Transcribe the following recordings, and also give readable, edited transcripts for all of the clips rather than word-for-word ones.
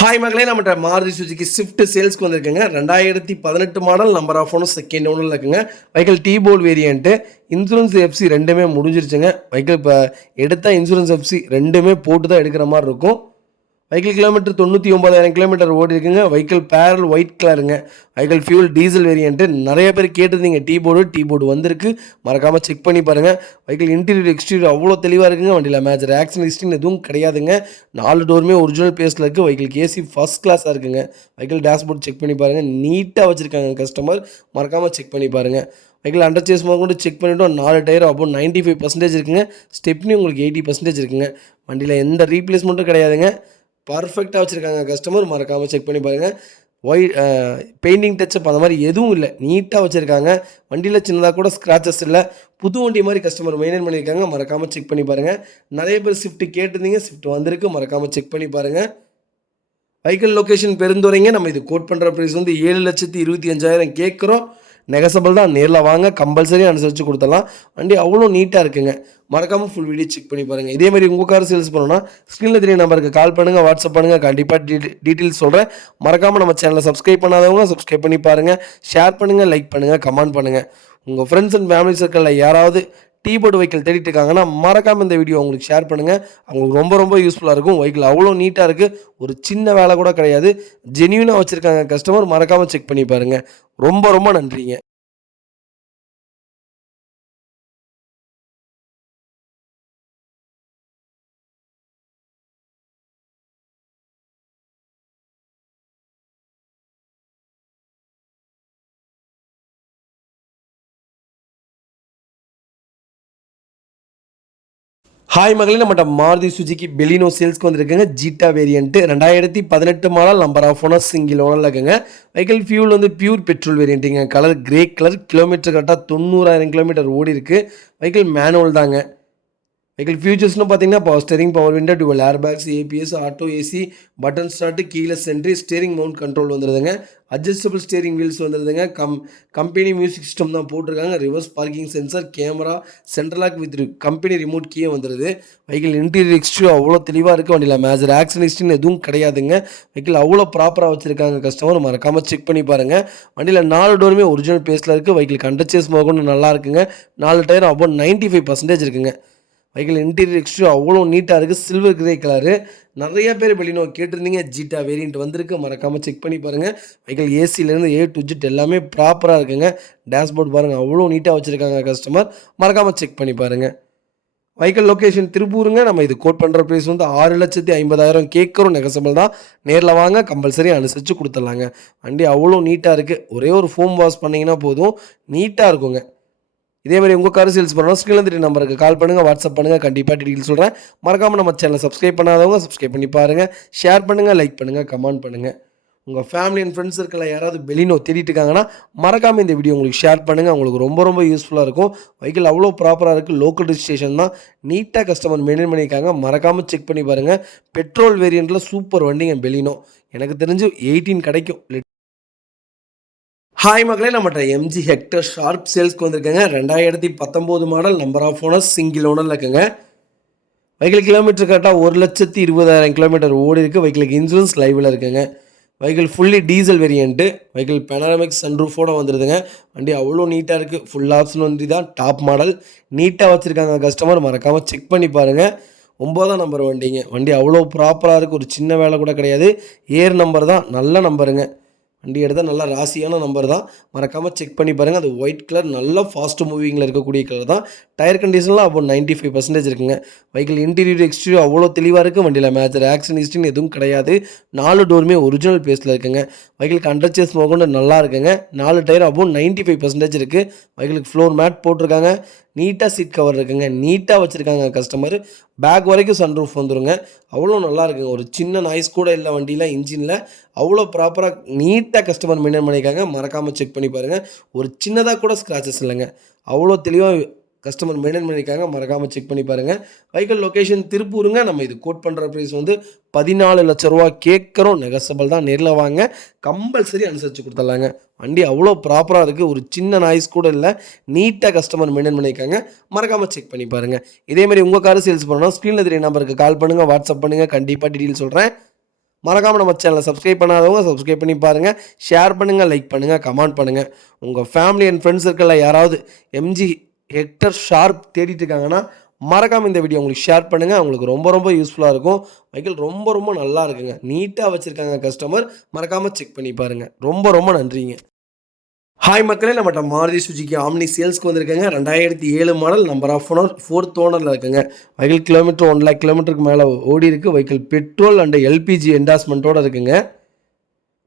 Hi மகளே, நம்மகிட்ட Maruti Suzuki Swift சேல்ஸ்க்கு வந்திருக்குங்க. 2018 model, number of owner second ஓனரில் இருக்குங்க. வெஹிக்கிள் டீ போல் வேரியண்ட்டு. இன்சூரன்ஸ் எஃப்சி ரெண்டுமே முடிஞ்சிருச்சுங்க. வெஹிக்கிள் இப்போ எடுத்தால் இன்சூரன்ஸ் எஃப்சி ரெண்டுமே போட்டு தான் எடுக்கிற மாதிரி இருக்கும். வெஹிக்கிள் கிலோமீட்டர் 99,000 கிலோமீட்டர் ஓடி இருக்குங்க. வெஹிக்கிள் பேரல் ஒயிட் கலருங்க. Vehicle fuel diesel variant. நிறைய பேர் கேட்டிருந்தீங்க டீ போர்டு வந்திருக்கு, மறக்காமல் செக் பண்ணி பாருங்கள். வெஹிக்கிள் இன்டீரியர் எக்ஸ்டீரியர் அவ்வளோ தெளிவாக இருக்குங்க. வண்டியில் மேஜர் ஆக்சிடென்ட் ஹிஸ்ட்ரின்னு எதுவும் கிடையாதுங்க. 4 டோருமே ஒரிஜினல் பேஸில் இருக்குது. வெஹிக்கிள் ஏசி ஃபஸ்ட் கிளாஸாக இருக்குங்க. வெஹிக்கிள் டேஷ்போர்ட் செக் பண்ணி பாருங்கள், நீட்டாக வச்சுருக்காங்க கஸ்டமர், மறக்காமல் செக் பண்ணி பாருங்கள். வெஹிக்கிள் அண்டர் சேஸ் கூட செக் பண்ணிவிட்டோம். 4 டயர் அபவுட் 95% இருக்குங்க. ஸ்டெப்னி உங்களுக்கு 80% இருக்குங்க. வண்டியில் எந்த ரீப்ளேஸ்மெண்ட்டும் கிடையாதுங்க. பர்ஃபெக்டாக வச்சுருக்காங்க கஸ்டமர், மறக்காமல் செக் பண்ணி பாருங்கள். பெயிண்டிங் டச்சப் அந்த மாதிரி எதுவும் இல்லை, நீட்டாக வச்சுருக்காங்க. வண்டியில் சின்னதாக கூட ஸ்க்ராச்சஸ் இல்லை. புது வண்டி மாதிரி கஸ்டமர் மெயின்டைன் பண்ணியிருக்காங்க, மறக்காமல் செக் பண்ணி பாருங்கள். நிறைய பேர் ஸ்விஃப்ட் கேட்டிருந்தீங்க, ஸ்விஃப்ட் வந்திருக்கு, மறக்காமல் செக் பண்ணி பாருங்கள். வெஹிக்கிள் லொக்கேஷன் பெருந்துறைங்க. நம்ம இது கோட் பண்ணுற ப்ரைஸ் 7,25,000 கேட்குறோம். நெகசபிள் தான், நேரில் வாங்க, கம்பல்சரி அனுசரித்து கொடுத்துடலாம். வண்டி அவ்வளோ நீட்டாக இருக்குங்க. மறக்காமல் ஃபுல் வீடியோ செக் பண்ணி பாருங்கள். இதேமாதிரி உங்கள் கார் சேல்ஸ் பண்ணணும்னா ஸ்க்ரீனில் தெரிய நம்பருக்கு கால் பண்ணுங்கள், வாட்ஸ்அப் பண்ணுங்கள். கண்டிப்பாக டீட்டெயில்ஸ் சொல்கிறேன். மறக்காமல் நம்ம சேனலை சப்ஸ்கிரைப் பண்ணாதவங்க சப்ஸ்கிரைப் பண்ணி பாருங்கள். ஷேர் பண்ணுங்கள், லைக் பண்ணுங்கள், கமெண்ட் பண்ணுங்கள். உங்கள் ஃப்ரெண்ட்ஸ் அண்ட் ஃபேமிலி சர்க்கிளில் யாராவது டீ போர்டு வெஹிக்கிள் தேடிட்டு இருக்காங்கன்னா மறக்காமல் இந்த வீடியோ உங்களுக்கு ஷேர் பண்ணுங்கள். அவங்களுக்கு ரொம்ப யூஸ்ஃபுல்லாக இருக்கும். வெஹிக்கிள் அவ்வளோ நீட்டாக இருக்குது, ஒரு சின்ன வேலை கூட கிடையாது. ஜென்யூனாக வச்சுருக்காங்க கஸ்டமர், மறக்காமல் செக் பண்ணி பாருங்கள். ரொம்ப நன்றிங்க. ஹாய் மகளே, நம்மகிட்ட மாருதி சுஜுகி பெலினோ சேல்ஸ்க்கு வந்திருக்குங்க. Zeta variant 2018 model, number of owner single ஓனரில் இருக்குங்க. வெஹிக்கிள் ஃபியூல் பியூர் பெட்ரோல் வேரியண்ட்டுங்க. Colour grey colour. கிலோமீட்டர் கரெக்டாக 90,000 கிலோமீட்டர் ஓடி இருக்குது. வெஹிக்கிள் மேனுவல் தாங்க. வெஹிக்கிள் ஃபியூச்சர்ஸ்னு பார்த்தீங்கன்னா power steering, power window, dual air bags, ABS, auto AC, button start, keyless entry, steering mount control வந்துடுதுங்க. அட்ஜஸ்டபிள் ஸ்டேரிங் வீல்ஸ் வந்துடுதுங்க. Company music system தான் போட்டிருக்காங்க. Reverse parking sensor, camera, central lock with company remote கீயே வந்துடுது. Vehicle interior exterior அவ்வளோ தெளிவாக இருக்குது. வண்டியில் major accident ஹிஸ்ட்ரின்னு எதுவும் கிடையாதுங்க. வெஹிக்கிள் அவ்வளோ ப்ராப்பராக வச்சுருக்காங்க கஸ்டமர், மறக்காமல் செக் பண்ணி பாருங்கள். வண்டியில் 4 டோருமே ஒரிஜினல் பேஸில் இருக்குது. வெஹிக்கிள் கண்டச்சேஸ் மோகன்னு நல்லா இருக்குங்க. 4 டயர் அபவுட் 95% இருக்குங்க. வெஹிக்கிள் இன்டீரியர் எக்ஸ்டீரியர் அவ்வளோ நீட்டாக இருக்குது. Silver grey colour. நிறைய பேர் வெளிநோ கேட்டிருந்தீங்க. ஜீட்டா வேரியண்ட் வந்திருக்கு, மறக்காமல் செக் பண்ணி பாருங்கள். வெஹிக்கிள் ஏசிலேருந்து ஏ டு ஜெட் எல்லாமே ப்ராப்பராக இருக்குங்க. டேஷ்போர்ட் பாருங்கள், அவ்வளோ நீட்டாக வச்சுருக்காங்க கஸ்டமர், மறக்காமல் செக் பண்ணி பாருங்கள். வெஹிக்கிள் லொக்கேஷன் திருப்பூருங்க. நம்ம இது கோட் பண்ணுற ப்ரைஸ் 6,50,000 கேட்குறோம். நெகசபிள் தான், நேரில் வாங்க, கம்பல்சரி அனுசரித்து கொடுத்துட்லாங்க. வண்டி அவ்வளோ நீட்டாக இருக்குது. ஒரே ஒரு ஃபோம் வாஷ் பண்ணிங்கன்னா போதும், நீட்டாக இருக்குங்க. இதேமாதிரி உங்கள் கார் சேல்ஸ் பண்ணணும், ஸ்க்ரீனில் தெரிய நம்பருக்கு கால் பண்ணுங்கள், வாட்ஸ்அப் பண்ணுங்கள். கண்டிப்பாக டீட்டெயில் சொல்கிறேன். மறக்காமல் நம்ம சேனலை சப்ஸ்கிரைப் பண்ணாதவங்க சப்ஸ்கிரைப் பண்ணி பாருங்கள். ஷேர் பண்ணுங்கள், லைக் பண்ணுங்கள், கமெண்ட் பண்ணுங்கள். உங்கள் ஃபேமிலி அண்ட் ஃப்ரெண்ட்ஸ் சர்க்கிளில் யாராவது பெலினோ தேடிட்டு இருக்காங்கன்னா மறக்காமல் இந்த வீடியோ உங்களுக்கு ஷேர் பண்ணுங்கள். உங்களுக்கு ரொம்ப யூஸ்ஃபுல்லாக இருக்கும். வெஹிக்கிள் அவ்வளோ ப்ராப்பராக இருக்குது. லோக்கல் ரிஜிஸ்ட்ரேஷன் தான், நீட்டாக கஸ்டமர் மெயின்டைன் பண்ணியிருக்காங்க. மறக்காமல் செக் பண்ணி பாருங்கள். பெட்ரோல் வேரியண்ட்டில் சூப்பர் வண்டிங்க பெலினோ. எனக்கு தெரிஞ்சு 18 கிடைக்கும். ஹாய் மகளே, நம்மகிட்ட எம்ஜி ஹெக்டர் ஷார்ப் சேல்ஸ்க்கு வந்திருக்கேங்க. 2019 model, number of owner single ஓனரில் இருக்குங்க. வெஹிக்கிள் கிலோமீட்டர் கரெக்டாக 1,20,000 கிலோமீட்டர் ஓடி இருக்குது. வெஹிக்கிளுக்கு இன்சூரன்ஸ் லைவில் இருக்குங்க. Vehicle fully diesel variant. Vehicle panoramic சன்ரூஃபோடு வந்துடுதுங்க. வண்டி அவ்வளோ நீட்டாக இருக்குது. ஃபுல் ஆப்ஷன் வண்டி தான், டாப் மாடல், நீட்டாக வச்சுருக்காங்க கஸ்டமர், மறக்காமல் செக் பண்ணி பாருங்கள். 9ஆம் நம்பர் வண்டிங்க. வண்டி அவ்வளோ ப்ராப்பராக இருக்குது, ஒரு சின்ன வேலை கூட கிடையாது. ஏர் நம்பர் தான், நல்ல நம்பருங்க. வண்டி எடுத்தால் நல்லா ராசியான நம்பர் தான், மறக்காமல் செக் பண்ணி பாருங்கள். அது ஒயிட் கலர், நல்ல ஃபாஸ்ட் மூவிங்கில் இருக்கக்கூடிய கலர் தான். டயர் கண்டிஷன்லாம் அப்போ 95% இருக்குங்க. வெஹிக்கிள் இன்டீரியர் எக்ஸ்டீரியர் அவ்வளோ தெளிவாக இருக்குது. வண்டியில் மேஜர் ஆக்சிடென்ட் ஹிஸ்ட்ரின்னு எதுவும் கிடையாது. 4 டோருமே ஒரிஜினல் பேஸில் இருக்குங்க. வெஹிக்கிள் அண்டர்ச்சேஸ் மோகொண்டு நல்லா இருக்குங்க. 4 டயர் அப்போ 95% இருக்குது. வெஹிக்கிளுக்கு ஃப்ளோர் மேட் போட்டிருக்காங்க. நீட்டாக சீட் கவர் இருக்குங்க. நீட்டாக வச்சுருக்காங்க கஸ்டமர். பேக் வரைக்கும் சன்ரூஃப் வந்துடுங்க. அவ்வளோ நல்லா இருக்குங்க. ஒரு சின்ன நாய்ஸ் கூட இல்லை வண்டியில், இன்ஜினில் அவ்வளோ ப்ராப்பராக நீட்டாக கஸ்டமர் மெயின்டைன் பண்ணியிருக்காங்க. மறக்காமல் செக் பண்ணி பாருங்கள். ஒரு சின்னதாக கூட ஸ்க்ராச்சஸ் இல்லைங்க. அவ்வளோ தெளிவாக கஸ்டமர் மெயின்டைன் பண்ணியிருக்காங்க. மறக்காமல் செக் பண்ணி பாருங்கள். வெஹிக்கிள் லொக்கேஷன் திருப்பூருங்க. நம்ம இது கோட் பண்ணுற ப்ரைஸ் 14 லட்ச ரூபா கேட்குறோம். நெகசபிள் தான், நேரில் வாங்க, கம்பல்சரி அனுசரித்து கொடுத்துட்லாங்க. வண்டி அவ்வளோ ப்ராப்பராக இருக்குது. ஒரு சின்ன நாய்ஸ் கூட இல்லை. நீட்டாக கஸ்டமர் மெயின்டைன் பண்ணியிருக்காங்க. மறக்காமல் செக் பண்ணி பாருங்கள். இதேமாதிரி உங்கள் கார் சேல்ஸ் பண்ணணும், ஸ்க்ரீனில் தெரிய நம்பருக்கு கால் பண்ணுங்கள், வாட்ஸ்அப் பண்ணுங்கள். கண்டிப்பாக டீட்டெயில் சொல்கிறேன். மறக்காமல் நம்ம சேனலை சப்ஸ்கிரைப் பண்ணாதவங்க சப்ஸ்கிரைப் பண்ணி பாருங்கள், ஷேர் பண்ணுங்கள், லைக் பண்ணுங்கள், கமெண்ட் பண்ணுங்கள். உங்கள் ஃபேமிலி அண்ட் ஃப்ரெண்ட்ஸ் சர்க்கிளில் யாராவது எம்ஜி ஹெக்டர் ஷார்ப் தேடிட்டு இருக்காங்கன்னா மறக்காமல் இந்த வீடியோ உங்களுக்கு ஷேர் பண்ணுங்கள். அவங்களுக்கு ரொம்ப ரொம்ப யூஸ்ஃபுல்லாக இருக்கும். வெஹிக்கிள் ரொம்ப ரொம்ப நல்லா இருக்குங்க, நீட்டாக வச்சுருக்காங்க கஸ்டமர். மறக்காமல் செக் பண்ணி பாருங்கள். ரொம்ப ரொம்ப நன்றிங்க. ஹாய் மக்களே, நம்மகிட்ட மாருதி சுஜுகி ஆம்னி சேல்ஸ்க்கு வந்திருக்காங்க. 2007 model, number of owner 4th ஓனரில் இருக்குங்க. வெஹிக்கிள் கிலோமீட்டர் 1 லேக் கிலோமீட்டருக்கு மேலே ஓடி இருக்குது. வெஹிக்கிள் பெட்ரோல் அண்ட் எல்பிஜி என்டாஸ்மெண்ட்டோடு இருக்குங்க.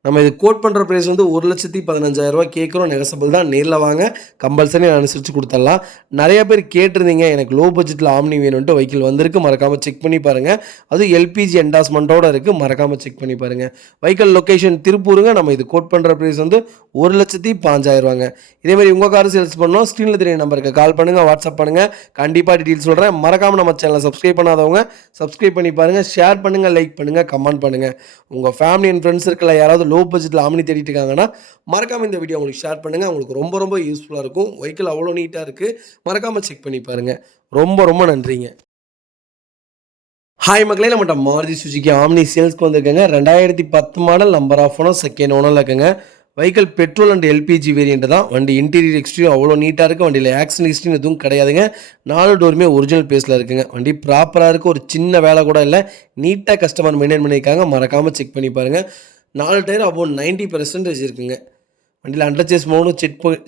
நம்ம இது கோட் பண்ணுற ப்ரைஸ் வந்து 1,15,000 கேட்குறோம். நெகசபிள் தான். நேரில் வாங்க, கம்பல்சரி அனுசரித்து கொடுத்துடலாம். நிறைய பேர் கேட்டிருந்தீங்க எனக்கு லோ பட்ஜெட்டில் ஆம்னி வேணும்ன்ட்டு. வெஹிக்கிள் வந்திருக்கு, மறக்காமல் செக் பண்ணி பாருங்கள். அது எல்பிஜி என்டாஸ்மெண்ட்டோடு இருக்குது, மறக்காமல் செக் பண்ணி பாருங்கள். வெஹிக்கிள் லொக்கேஷன் திருப்பூருங்க. நம்ம இது கோட் பண்ணுற ப்ரைஸ் வந்து 1,05,000. இதேமாதிரி உங்கள் கார் சேல்ஸ் பண்ணோம், ஸ்க்ரீனில் தெரிய நம்பருக்கு கால் பண்ணுங்கள், வாட்ஸ்அப் பண்ணுங்கள். கண்டிப்பாக டீட்டெயில்ஸ் சொல்கிறேன். மறக்காமல் நம்ம சேனலை சப்ஸ்கிரைப் பண்ணாதவங்க சப்ஸ்கிரைப் பண்ணி பாருங்கள், ஷேர் பண்ணுங்கள், லைக் பண்ணுங்கள், கமெண்ட் பண்ணுங்கள். உங்கள் ஃபேமிலி அண்ட் ஃப்ரெண்ட்ஸ் சர்க்கிளில் யாராவது லோ பட்ஜெட்டில் ஆம்னி தேடிட்டு இருக்காங்கன்னா மறக்காமல் இந்த வீடியோ உங்களுக்கு ஷேர் பண்ணுங்கள். உங்களுக்கு ரொம்ப ரொம்ப யூஸ்ஃபுல்லாக இருக்கும். வெஹிக்கிள் அவ்வளோ நீட்டாக இருக்குது, மறக்காமல் செக் பண்ணி பாருங்கள். ரொம்ப ரொம்ப நன்றிங்க. ஹாய் மக்களே, நம்மகிட்ட மாருதி சுஜுகி ஆம்னி சேல்ஸ்க்கு வந்திருக்காங்க. 2010 model, number of owner 2nd ஓனரில் இருக்குங்க. Vehicle petrol and LPG variant தான். வண்டி இன்டீரியர் எக்ஸ்டீரியர் அவ்வளோ நீட்டாக இருக்குது. வண்டியில் ஆக்சிடென்ட் ஹிஸ்ட்ரின்னு எதுவும் கிடையாதுங்க. 4 டோருமே ஒரிஜினல் பேஸில் இருக்குங்க. வண்டி ப்ராப்பராக இருக்குது, ஒரு சின்ன வேலை கூட இல்லை. நீட்டாக கஸ்டமர் மெயின்டைன் பண்ணியிருக்காங்க. மறக்காமல் செக் பண்ணி பாருங்கள். 4 டயர் அபவுட் 90% இருக்குங்க. வண்டியில் அண்டர் சேஸ் மோடும்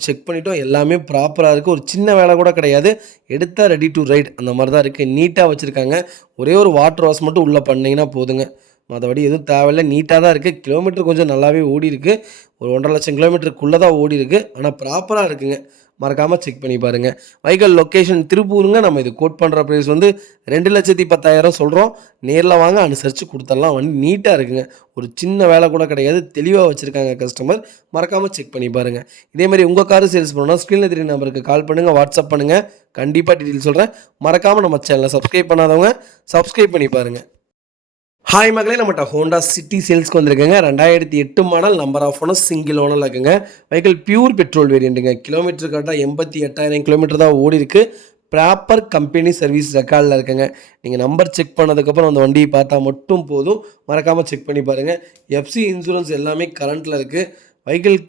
செக் பண்ணிட்டோம். எல்லாமே ப்ராப்பராக இருக்குது, ஒரு சின்ன வேலை கூட கிடையாது. எடுத்தால் ரெடி டு ரைட் அந்த மாதிரி தான் இருக்குது. நீட்டாக வச்சுருக்காங்க. ஒரே ஒரு வாட்டர் வாஷ் மட்டும் உள்ளே பண்ணிங்கன்னா போதுங்க, மற்றபடி எதுவும் தேவையில்லை. நீட்டாக தான் இருக்குது. கிலோமீட்டர் கொஞ்சம் நல்லாவே ஓடி இருக்குது. ஒரு 1,50,000 கிலோமீட்டருக்குள்ளே தான் ஓடி இருக்குது. ஆனால் ப்ராப்பராக இருக்குங்க. மறக்காமல் செக் பண்ணி பாருங்கள். வெஹிக்கிள் லொக்கேஷன் திருப்பூருங்க. நம்ம இது கோட் பண்ணுற ப்ரைஸ் வந்து 2,10,000 சொல்கிறோம். நேரில் வாங்க, அனுசரித்து கொடுத்துடலாம். வண்டி நீட்டாக இருக்குங்க, ஒரு சின்ன வேலை கூட கிடையாது. தெளிவாக வச்சுருக்காங்க கஸ்டமர். மறக்காமல் செக் பண்ணி பாருங்கள். இதேமாதிரி உங்கள் காரு சேல்ஸ் பண்ணணும்னா ஸ்க்ரீனில் தெரிய நம்பருக்கு கால் பண்ணுங்கள், வாட்ஸ்அப் பண்ணுங்கள். கண்டிப்பாக டீட்டெயில் சொல்கிறேன். மறக்காமல் நம்ம சேனலை சப்ஸ்கிரைப் பண்ணாதவங்க சப்ஸ்கிரைப் பண்ணி பாருங்கள். ஹாய் மகளே, நம்மகிட்ட ஹோண்டா சிட்டி சேல்ஸ்க்கு வந்திருக்குங்க. 2008 model, number of owner single ஓனரில் இருக்குங்க. வெஹிக்கிள் பியூர் பெட்ரோல் வேரியண்ட்டுங்க. கிலோமீட்டர் கரெக்டாக 88,000 கிலோமீட்டர் தான் ஓடி இருக்குது. ப்ராப்பர் கம்பெனி சர்வீஸ் ரெக்கார்டில் இருக்குங்க. நீங்கள் நம்பர் செக் பண்ணதுக்கப்புறம் அந்த வண்டியை பார்த்தா மட்டும் போதும். மறக்காமல் செக் பண்ணி பாருங்கள். எஃப்சி இன்சூரன்ஸ் எல்லாமே கரண்ட்டில் இருக்குது. வெஹிக்கிள்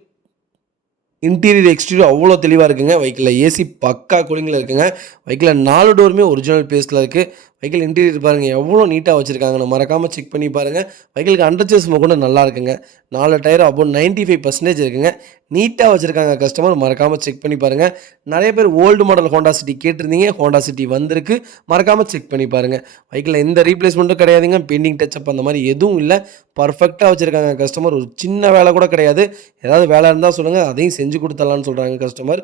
இன்டீரியர் எக்ஸ்டீரியர் அவ்வளோ தெளிவாக இருக்குங்க. வெஹிக்கிளில் ஏசி பக்கா கூலிங்கில் இருக்குங்க. வெஹிக்கிளில் 4 டோருமே ஒரிஜினல் பேஸில் இருக்குது. வெஹிக்கிள் இன்டீரியர் பாருங்கள் எவ்வளோ நீட்டாக வச்சுருக்காங்கன்னு. மறக்காமல் செக் பண்ணி பாருங்கள். வெஹிக்கிளுக்கு அண்டர் சேஸ் கூட நல்லா இருக்குங்க. 4 டயர் அபவுட் 95% இருக்குங்க. நீட்டாக வச்சுருக்காங்க கஸ்டமர். மறக்காமல் செக் பண்ணி பாருங்கள். நிறைய பேர் ஓல்டு மாடல் ஹோண்டா சிட்டி கேட்டிருந்தீங்க. ஹோண்டா சிட்டி வந்திருக்கு, மறக்காமல் செக் பண்ணி பாருங்கள். வெஹிக்கிளில் எந்த ரீப்ளேஸ்மெண்ட்டும் கிடையாதுங்க. பெயிண்டிங் டச்சப் அந்த மாதிரி எதுவும் இல்லை. பர்ஃபெக்டாக வச்சுருக்காங்க கஸ்டமர். ஒரு சின்ன வேலை கூட கிடையாது. ஏதாவது வேலை இருந்தால் சொல்லுங்கள், அதையும் செஞ்சு கொடுத்துடலான்னு சொல்கிறாங்க கஸ்டமர்.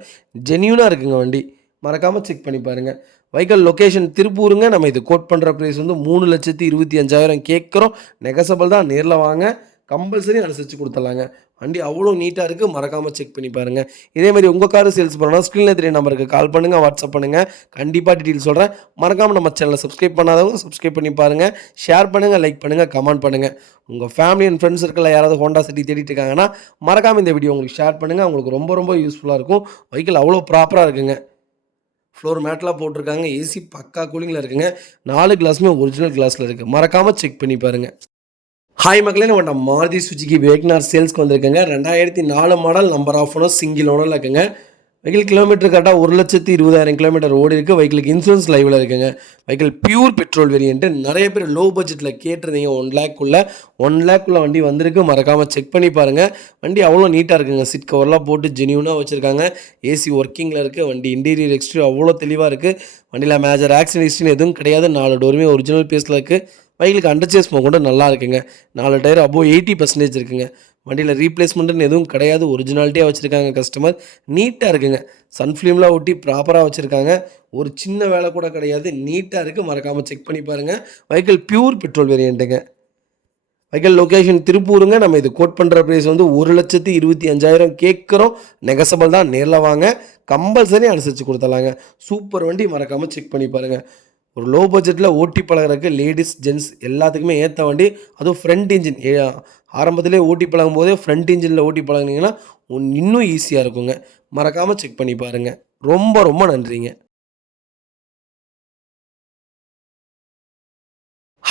ஜென்யூனாக இருக்குங்க வண்டி. மறக்காமல் செக் பண்ணி பாருங்கள். வெஹிக்கிள் லொக்கேஷன் திருப்பூருங்க. நம்ம இது கோட் பண்ணுற ப்ரைஸ் வந்து 3,25,000 கேட்குறோம். நெகசபிள் தான். நேரில் வாங்க, கம்பல்சரி அனுசரித்து கொடுத்துடலாங்க. வண்டி அவ்வளோ நீட்டாக இருக்குது. மறக்காமல் செக் பண்ணி பாருங்கள். இதேமாதிரி உங்கள் காரு சேல்ஸ் பண்ணணும், ஸ்க்ரீனில் தெரிய நம்பருக்கு கால் பண்ணுங்கள், வாட்ஸ்அப் பண்ணுங்கள். கண்டிப்பாக டீட்டெயில் சொல்கிறேன். மறக்காமல் நம்ம சேனலை சப்ஸ்கிரைப் பண்ணாதவங்க சப்ஸ்கிரைப் பண்ணி பாருங்கள், ஷேர் பண்ணுங்கள், லைக் பண்ணுங்கள், கமெண்ட் பண்ணுங்கள். உங்கள் ஃபேமிலி அண்ட் ஃப்ரெண்ட்ஸ் சர்க்கிளில் யாராவது ஹோண்டா சிட்டி தேடிட்டு இருக்காங்கன்னா மறக்காமல் இந்த வீடியோ உங்களுக்கு ஷேர் பண்ணுங்கள். உங்களுக்கு ரொம்ப ரொம்ப யூஸ்ஃபுல்லாக இருக்கும். வெஹிக்கிள் அவ்வளோ ப்ராப்பராக இருக்குங்க. ஃப்ளோர் மேட்லாம் போட்டிருக்காங்க. ஏசி பக்கா கூலிங்கில் இருக்குங்க. 4 கிளாஸுமே ஒரிஜினல் கிளாஸில் இருக்குது. மறக்காமல் செக் பண்ணி பாருங்கள். ஹாய் மக்களே, நம்ம மாருதி சுஜுகி வேக்னார் சேல்ஸ்க்கு வந்திருக்குங்க. 2004 model, number of owner single ஓனரில் இருக்குங்க. வெஹிக்கிள் கிலோமீட்டர் கரெக்டாக 1,20,000 கிலோமீட்டர் ஓடி இருக்குது. வெஹிக்கிளுக்கு இன்சூரன்ஸ் லைவில் இருக்குங்க. Vehicle pure petrol variant. நிறைய பேர் லோ பட்ஜெட்டில் கேட்டிருந்தீங்க. 1 லேக்குள்ளே வண்டி வந்திருக்கு. மறக்காமல் செக் பண்ணி பாருங்கள். வண்டி அவ்வளோ நீட்டாக இருக்குங்க. சிட் கவர்லாம் போட்டு ஜென்யூனாக வச்சுருக்காங்க. ஏசி ஒர்க்கிங்கில் இருக்குது. வண்டி இன்டீரியர் எக்ஸ்டீரியர் அவ்வளோ தெளிவாக இருக்குது. வண்டியில் மேஜர் ஆக்சிடென்ட் ஹிஸ்ட்ரின்னு எதுவும் கிடையாது. 4 டோருமே ஒரிஜினல் பேஸில் இருக்குது. வெஹிக்கிளுக்கு அண்டர் சேஸ் கூட நல்லா இருக்குங்க. 4 டயர் அபோவ் 80% இருக்குங்க. வண்டியில் ரீப்ளேஸ்மெண்ட்டுன்னு எதுவும் கிடையாது. ஒரிஜினாலிட்டியாக வச்சுருக்காங்க கஸ்டமர். நீட்டாக இருக்குங்க. சன்ஃப்ளேம்லாம் ஒட்டி ப்ராப்பராக வச்சுருக்காங்க. ஒரு சின்ன வேலை கூட கிடையாது. நீட்டாக இருக்குது. மறக்காமல் செக் பண்ணி பாருங்கள். வெஹிக்கிள் பியூர் பெட்ரோல் வேரியண்ட்டுங்க. வெஹிக்கிள் லொக்கேஷன் திருப்பூருங்க. நம்ம இது கோட் பண்ணுற ப்ரைஸ் வந்து 1,25,000 கேட்குறோம். நெகசபிள் தான். நேரில் வாங்க, கம்பல்சரி அனுசரித்து கொடுத்துடலாங்க. சூப்பர் வண்டி. மறக்காமல் செக் பண்ணி பாருங்கள். ஒரு லோ பட்ஜெட்டில் ஓட்டி பழகிறதுக்கு லேடிஸ் ஜென்ட்ஸ் எல்லாத்துக்குமே ஏற்ற வண்டி. அதுவும் ஃப்ரண்ட் இன்ஜின் ஆரம்பத்திலே ஓட்டி பழகும் போதே ஃப்ரண்ட் இன்ஜினில் ஓட்டி பழகினீங்கன்னா இன்னும் ஈஸியாக இருக்குங்க. மறக்காமல் செக் பண்ணி பாருங்கள். ரொம்ப ரொம்ப நன்றிங்க.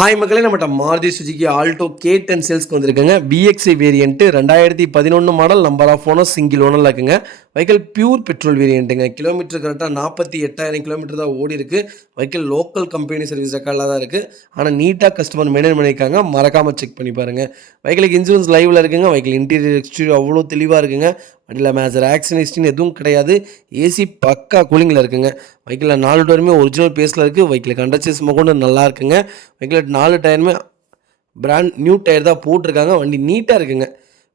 ஹாய் மக்களே, நம்மகிட்ட மாருதி சுஜுகி ஆல்டோ K10 சேல்ஸ்க்கு வந்திருக்குங்க. VXI variant 2011 model, number of owner, single ஓனரில் இருக்குங்க. வெஹிக்கிள் பியூர் பெட்ரோல் வேரியண்ட்டுங்க. கிலோமீட்டர் கரெக்டாக 48,000 கிலோமீட்டர் தான் ஓடி இருக்கு. வெஹிக்கிள் லோக்கல் கம்பெனி சர்வீஸ் ரெக்கார்டில் தான் இருக்குது. ஆனால் நீட்டாக கஸ்டமர் மெயின்டைன் பண்ணியிருக்காங்க. மறக்காமல் செக் பண்ணி பாருங்கள். வெஹிக்கிளுக்கு இன்சூரன்ஸ் லைவில் இருக்குங்க. வெஹிக்கிள் இன்டீரியர் எக்ஸ்டீரியர் அவ்வளோ தெளிவாக இருக்குங்க. வண்டியில் மேஜர் ஆக்சிடென்ட் எதுவும் கிடையாது. ஏசி பக்கா கூலிங்கில் இருக்குங்க. வெஹிக்கிளில் 4 டோருமே ஒரிஜினல் பேஸில் இருக்குது. வெஹிக்கிளுக்கு அண்டர்சேஸ் கொண்டு நல்லா இருக்குங்க. வெஹிக்கிள் 4 டயருமே பிராண்ட் நியூ டயர் தான் போட்டிருக்காங்க. வண்டி நீட்டாக இருக்குங்க.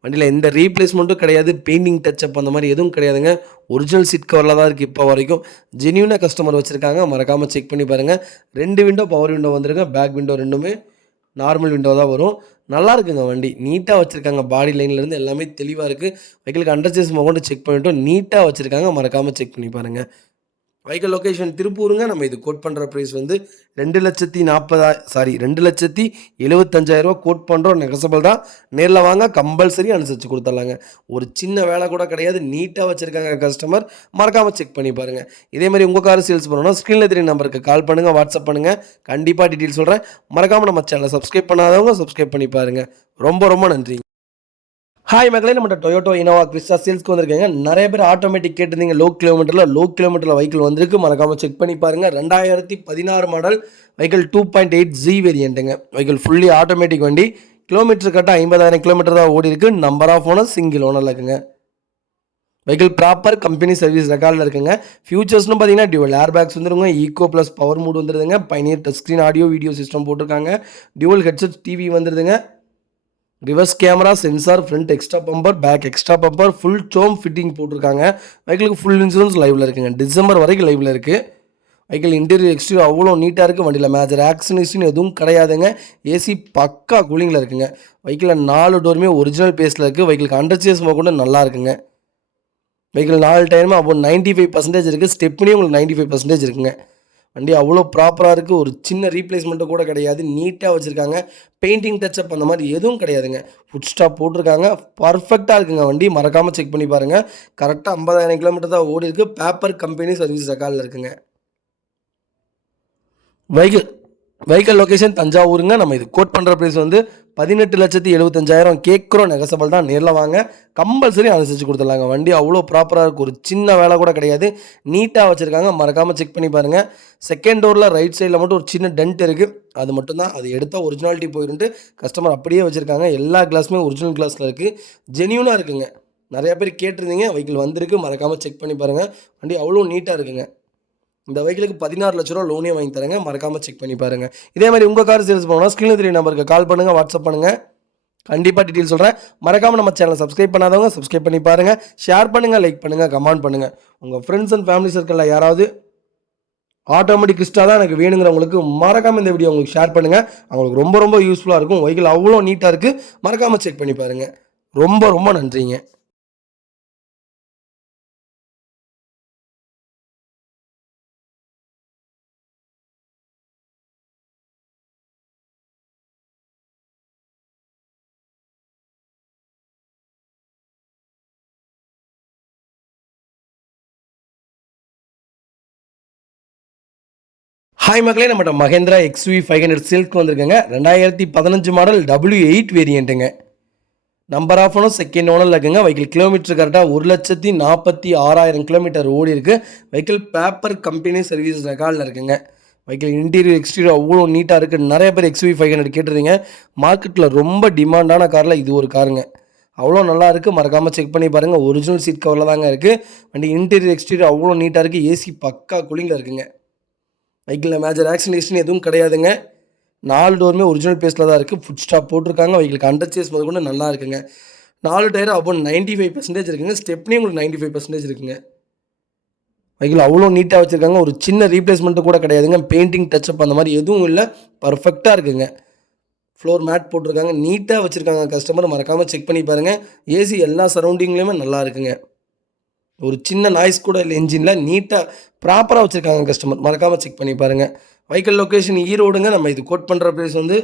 வண்டியில் எந்த ரீப்ளேஸ்மெண்ட்டும் கிடையாது. பெயிண்டிங் டச்சப் அந்த மாதிரி எதுவும் கிடையாதுங்க. ஒரிஜினல் சீட் கவரில் தான் இருக்குது. இப்போ வரைக்கும் ஜென்யூனாக கஸ்டமர் வச்சுருக்காங்க. மறக்காமல் செக் பண்ணி பாருங்கள். 2 விண்டோ பவர் விண்டோ வந்துருங்க. பேக் விண்டோ ரெண்டுமே நார்மல் விண்டோ தான் வரும். நல்லா இருக்குங்க. வண்டி நீட்டாக வச்சுருக்காங்க. பாடி லைன்லேருந்து எல்லாமே தெளிவாக இருக்குது. வெஹிக்கிளுக்கு அண்டர்சேஸ் கொண்டு செக் பண்ணிவிட்டோம். நீட்டாக வச்சுருக்காங்க. மறக்காமல் செக் பண்ணி பாருங்கள். வெஹிக்கிள் லொக்கேஷன் திருப்பூருங்க. நம்ம இது கோட் பண்ணுற ப்ரைஸ் வந்து 2,75,000 கோட் பண்ணுறோம். நெகசபிள் தான். நேரில் வாங்க, கம்பல்சரி அனுசரித்து கொடுத்துட்லாங்க. ஒரு சின்ன வேலை கூட கிடையாது. நீட்டாக வச்சுருக்காங்க கஸ்டமர். மறக்காமல் செக் பண்ணி பாருங்கள். இதேமாதிரி உங்கள் கார் சேல்ஸ் பண்ணணும்னா ஸ்க்ரீனில் தெரிய நம்பருக்கு கால் பண்ணுங்கள், வாட்ஸ்அப் பண்ணுங்கள். கண்டிப்பாக டீட்டெயில் சொல்கிறேன். மறக்காமல் நம்ம சேனலை சப்ஸ்கிரைப் பண்ணாதவங்க சப்ஸ்கிரைப் பண்ணி பாருங்கள். ரொம்ப ரொம்ப நன்றி. ஹாய் மக்களே, நம்ம டொயோட்டோ இனோவா கிறிஸ்டா சேல்ஸ்க்கு வந்திருக்கேங்க. நிறைய பேர் ஆட்டோமேட்டிக் கேட்டிருந்தீங்க. லோ கிலோமீட்டரில் வெஹிக்கிள் வந்திருக்கு. மறக்காமல் செக் பண்ணி பாருங்கள். 2016 மாடல் வெஹிக்கிள் 2.8G வேரியண்ட்டுங்க. வெஹிக்கிள் ஃபுல்லி ஆட்டோமேட்டிக் வண்டி. கிலோமீட்டர் கரெக்டாக 50,000 கிலோமீட்டர் தான் ஓடி இருக்குது. நம்பர் ஆஃப் ஓனர், சிங்கிள் ஓனரில் இருக்குங்க. வெஹிக்கிள் ப்ராப்பர் கம்பெனி சர்வீஸ் ரெக்கார்டில் இருக்குங்க. ஃபியூச்சர்ஸ்னு பார்த்தீங்கன்னா டியூவல் ஏர் பேக்ஸ் வந்துருங்க. ஈகோ ப்ளஸ் பவர் மூட் வந்துருதுங்க. Pioneer touch screen audio video system போட்டிருக்காங்க. டியூவல் ஹெட்செட் டிவி வந்துருதுங்க. Reverse camera, sensor, front extra bumper, back extra bumper, full dome fitting போட்டிருக்காங்க. வெஹிக்கிளுக்கு ஃபுல் இன்சூரன்ஸ் லைவில் இருக்குங்க. டிசம்பர் வரைக்கும் லைவில் இருக்குது. வெஹிக்கிள் இன்டீரியர் எக்ஸ்டீரியர் அவ்வளோ நீட்டாக இருக்குது. வண்டியில் மேஜர் ஆக்சிடென்ட் எதுவும் கிடையாதுங்க. ஏசி பக்கா கூலிங்கில் இருக்குங்க. வெஹிக்கிளில் 4 டோருமே ஒரிஜினல் பேஸில் இருக்குது. வெஹிக்கிளுக்கு அண்டர்சேஸ் கூட நல்லா இருக்குங்க. வெஹிக்கிள் 4 டயருமே அப்போ 95% இருக்குது. ஸ்டெப்னியும் உங்களுக்கு 95% இருக்குங்க. வண்டி அவ்வளோ ப்ராப்பராக இருக்குது. ஒரு சின்ன ரீப்ளேஸ்மெண்ட்டு கூட கிடையாது. நீட்டாக வச்சுருக்காங்க. பெயிண்டிங் டச்சப் அந்த மாதிரி எதுவும் கிடையாதுங்க. ஃபுட் ஸ்டாப் போட்டிருக்காங்க. பர்ஃபெக்டாக இருக்குங்க வண்டி. மறக்காமல் செக் பண்ணி பாருங்கள். கரெக்டாக 50,000 கிலோமீட்டர் தான் ஓடி இருக்குது. பேப்பர் கம்பெனி சர்வீஸ் ரெக்கார்டில் இருக்குங்க. வெஹிக்கிள் லொக்கேஷன் தஞ்சாவூருங்க. நம்ம இது கோட் பண்ணுற ப்ரைஸ் வந்து 18,75,000 கேட்குறோம். நெகசபிள் தான். நேரில் வாங்க, கம்பல்சரி அனுசரித்து கொடுத்துடலாங்க. வண்டி அவ்வளோ ப்ராப்பராக இருக்குது. ஒரு சின்ன வேலை கூட கிடையாது. நீட்டாக வச்சுருக்காங்க. மறக்காமல் செக் பண்ணி பாருங்கள். செகண்ட் டோரில் ரைட் சைடில் மட்டும் ஒரு சின்ன டென்ட் இருக்குது. அது மட்டும்தான். அது எடுத்தால் ஒரிஜினாலிட்டி போயிருந்து கஸ்டமர் அப்படியே வச்சுருக்காங்க. எல்லா கிளாஸுமே ஒரிஜினல் கிளாஸில் இருக்குது. ஜென்யூனாக இருக்குங்க. நிறையா பேர் கேட்டிருந்தீங்க. வெஹிக்கிள் வந்திருக்கு. மறக்காமல் செக் பண்ணி பாருங்கள். வண்டி அவ்வளோ நீட்டாக இருக்குங்க. இந்த வெஹிக்கிளுக்கு 16 லட்ச ரூபா லோனே வாங்கி தரேங்க. மறக்காமல் செக் பண்ணி பாருங்கள். இதே மாதிரி உங்கள் கார் சேல்ஸ் பண்ணணும்னா ஸ்க்ரீனில் தெரிய நம்பருக்கு கால் பண்ணுங்கள், வாட்ஸ்அப் பண்ணுங்கள். கண்டிப்பாக டீட்டெயில் சொல்கிறேன். மறக்காமல் நம்ம சேனலை சப்ஸ்கிரைப் பண்ணாதவங்க சப்ஸ்கிரைப் பண்ணி பாருங்கள். ஷேர் பண்ணுங்கள், லைக் பண்ணுங்கள், கமெண்ட் பண்ணுங்கள். உங்கள் ஃப்ரெண்ட்ஸ் அண்ட் ஃபேமிலி சர்க்கிளில் யாராவது ஆட்டோமேட்டிக் கிறிஸ்டா தான் எனக்கு வேணுங்கிறவங்களுக்கு மறக்காமல் இந்த வீடியோ உங்களுக்கு ஷேர் பண்ணுங்கள். அவங்களுக்கு ரொம்ப ரொம்ப யூஸ்ஃபுல்லாக இருக்கும். வெஹிக்கிள் அவ்வளோ நீட்டாக இருக்குது. மறக்காமல் செக் பண்ணி பாருங்கள். ரொம்ப ரொம்ப நன்றிங்க. ஹாய் மக்களே, நம்மகிட்ட மஹேந்திரா XUV 500 சேல்ஸ்க்கு வந்திருக்குங்க. 2015 மாடல் W8 வேரியண்ட்டுங்க. நம்பர் ஆஃப் ஓனர், செகண்ட் ஓனரில் இருக்குங்க. வெஹிக்கிள் கிலோமீட்டர் கரெக்டாக 1,46,000 கிலோமீட்டர் ஓடி இருக்குது. வெஹிக்கிள் பேப்பர் கம்பெனி சர்வீஸ் ரெக்கார்டில் இருக்குங்க. வெஹிக்கிள் இன்டீரியர் எக்ஸ்டீரியர் அவ்வளோ நீட்டாக இருக்குது. நிறைய பேர் XUV 500 கேட்டிருந்தீங்க. மார்க்கெட்டில் ரொம்ப டிமாண்டான காரில் இது ஒரு காருங்க. அவ்வளோ நல்லா இருக்குது. மறக்காமல் செக் பண்ணி பாருங்கள். ஒரிஜினல் சீட் கவரில் தாங்க இருக்குது. வண்டி இன்டீரியர் எக்ஸ்டீரியர் அவ்வளோ நீட்டாக இருக்குது. ஏசி பக்கா கூலிங்கில் இருக்குங்க. வெஹிக்கிளில் மேஜர் ஆக்சிடென்ட் எதுவும் கிடையாதுங்க. 4 டோருமே ஒரிஜினல் பேஸில் தான் இருக்குது. ஃபுட் ஸ்டாப் போட்டிருக்காங்க. வெஹிக்கிளுக்கு அண்டர்சேஸ் கூட நல்லா இருக்குங்க. 4 டயர் அப்போ 95% இருக்குங்க. ஸ்டெப்னி உங்களுக்கு 95% இருக்குங்க. வெஹிக்கிள் அவ்வளோ நீட்டாக வச்சுருக்காங்க. ஒரு சின்ன ரீப்ளேஸ்மெண்ட்டு கூட கிடையாதுங்க. பெயிண்டிங் டச்சப் அந்த மாதிரி எதுவும் இல்லை. பர்ஃபெக்டாக இருக்குங்க. ஃப்ளோர் மேட் போட்டிருக்காங்க. நீட்டாக வச்சுருக்காங்க கஸ்டமர். மறக்காமல் செக் பண்ணி பாருங்கள். ஏசி எல்லா சரௌண்டிங்லேயுமே நல்லா இருக்குங்க. ஒரு சின்ன நாய்ஸ் கூட இல்லை. என்ஜினில் நீட்டாக ப்ராப்பராக வச்சுருக்காங்க கஸ்டமர். மறக்காமல் செக் பண்ணி பாருங்கள். வெஹிக்கிள் லொக்கேஷன் ஈரோடுங்க. நம்ம இது கோட் பண்ணுற ப்ரைஸ் வந்து